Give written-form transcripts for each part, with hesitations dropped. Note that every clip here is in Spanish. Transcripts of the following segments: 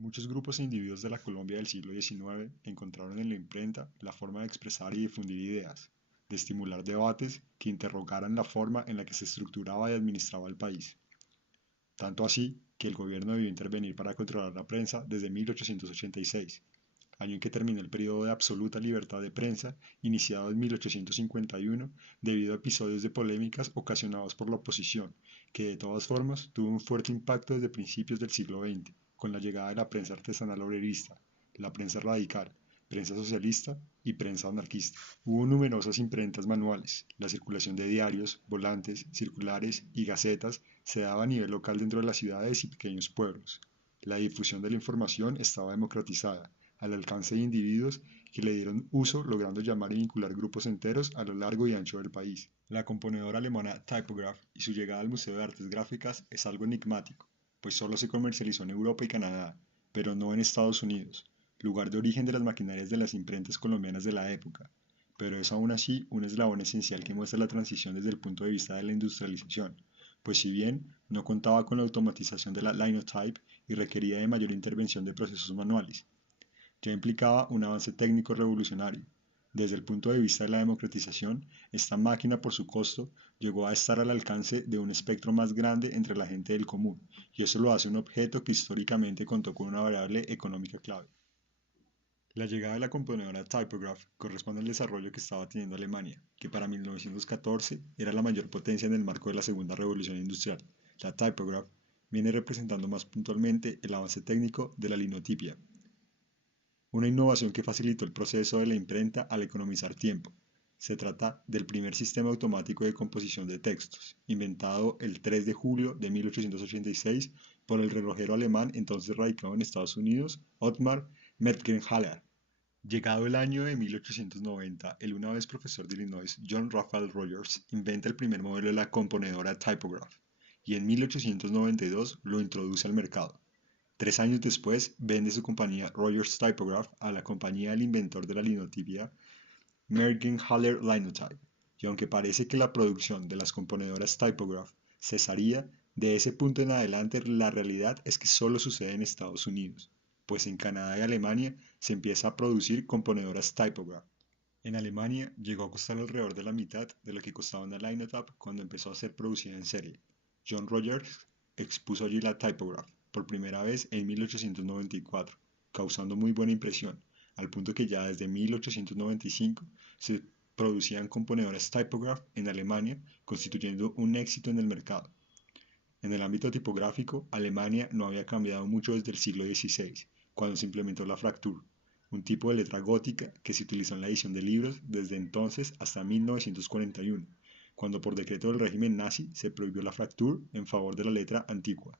Muchos grupos e individuos de la Colombia del siglo XIX encontraron en la imprenta la forma de expresar y difundir ideas, de estimular debates que interrogaran la forma en la que se estructuraba y administraba el país. Tanto así que el gobierno debió intervenir para controlar la prensa desde 1886, año en que terminó el periodo de absoluta libertad de prensa, iniciado en 1851 debido a episodios de polémicas ocasionados por la oposición, que de todas formas tuvo un fuerte impacto desde principios del siglo XX, con la llegada de la prensa artesanal obrerista, la prensa radical, prensa socialista y prensa anarquista. Hubo numerosas imprentas manuales, la circulación de diarios, volantes, circulares y gacetas se daba a nivel local dentro de las ciudades y pequeños pueblos. La difusión de la información estaba democratizada, al alcance de individuos que le dieron uso logrando llamar y vincular grupos enteros a lo largo y ancho del país. La componedora alemana Typograph y su llegada al Museo de Artes Gráficas es algo enigmático, pues solo se comercializó en Europa y Canadá, pero no en Estados Unidos, lugar de origen de las maquinarias de las imprentas colombianas de la época, pero es aún así un eslabón esencial que muestra la transición desde el punto de vista de la industrialización, pues si bien no contaba con la automatización de la linotype y requería de mayor intervención de procesos manuales, ya implicaba un avance técnico revolucionario. Desde el punto de vista de la democratización, esta máquina por su costo llegó a estar al alcance de un espectro más grande entre la gente del común, y eso lo hace un objeto que históricamente contó con una variable económica clave. La llegada de la componedora Typograph corresponde al desarrollo que estaba teniendo Alemania, que para 1914 era la mayor potencia en el marco de la Segunda Revolución Industrial. La Typograph viene representando más puntualmente el avance técnico de la linotipia, una innovación que facilitó el proceso de la imprenta al economizar tiempo. Se trata del primer sistema automático de composición de textos, inventado el 3 de julio de 1886 por el relojero alemán entonces radicado en Estados Unidos, Ottmar Mettgenhaler. Llegado el año de 1890, el una vez profesor de Illinois John Raphael Rogers inventa el primer modelo de la componedora Typograph y en 1892 lo introduce al mercado. 3 años después, vende su compañía Rogers Typograph a la compañía del inventor de la linotipia, Mergenthaler Linotype, y aunque parece que la producción de las componedoras Typograph cesaría, de ese punto en adelante la realidad es que solo sucede en Estados Unidos, pues en Canadá y Alemania se empieza a producir componedoras Typograph. En Alemania llegó a costar alrededor de la mitad de lo que costaba una Linotype cuando empezó a ser producida en serie. John Rogers expuso allí la Typograph por primera vez en 1894, causando muy buena impresión, al punto que ya desde 1895 se producían componedoras Typograph en Alemania, constituyendo un éxito en el mercado. En el ámbito tipográfico, Alemania no había cambiado mucho desde el siglo XVI, cuando se implementó la Fraktur, un tipo de letra gótica que se utilizó en la edición de libros desde entonces hasta 1941, cuando por decreto del régimen nazi se prohibió la Fraktur en favor de la letra antigua.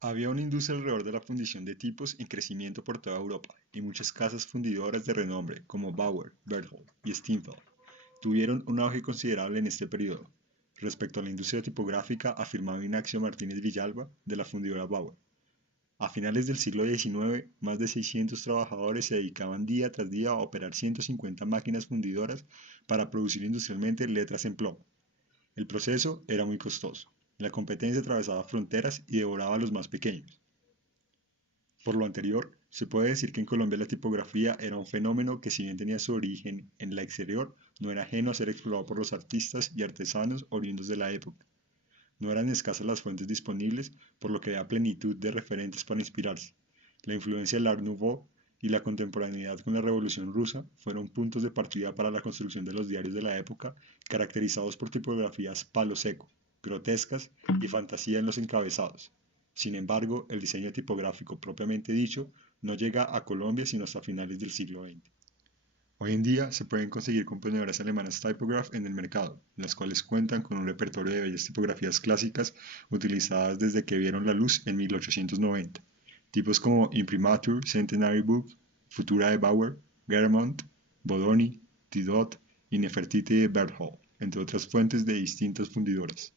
Había una industria alrededor de la fundición de tipos en crecimiento por toda Europa, y muchas casas fundidoras de renombre, como Bauer, Berthold y Steinfeld, tuvieron un auge considerable en este periodo. Respecto a la industria tipográfica, afirmaba Ignacio Martínez Villalba, de la fundidora Bauer. A finales del siglo XIX, más de 600 trabajadores se dedicaban día tras día a operar 150 máquinas fundidoras para producir industrialmente letras en plomo. El proceso era muy costoso. La competencia atravesaba fronteras y devoraba a los más pequeños. Por lo anterior, se puede decir que en Colombia la tipografía era un fenómeno que si bien tenía su origen en la exterior, no era ajeno a ser explorado por los artistas y artesanos oriundos de la época. No eran escasas las fuentes disponibles, por lo que había plenitud de referentes para inspirarse. La influencia del Art Nouveau y la contemporaneidad con la Revolución Rusa fueron puntos de partida para la construcción de los diarios de la época, caracterizados por tipografías palo seco, grotescas y fantasía en los encabezados. Sin embargo, el diseño tipográfico propiamente dicho no llega a Colombia sino hasta finales del siglo XX. Hoy en día se pueden conseguir componedoras alemanas Typograph en el mercado, las cuales cuentan con un repertorio de bellas tipografías clásicas utilizadas desde que vieron la luz en 1890. Tipos como Imprimatur, Centenary Book, Futura de Bauer, Garamond, Bodoni, Tidot y Nefertiti de Berthold, entre otras fuentes de distintas fundidoras.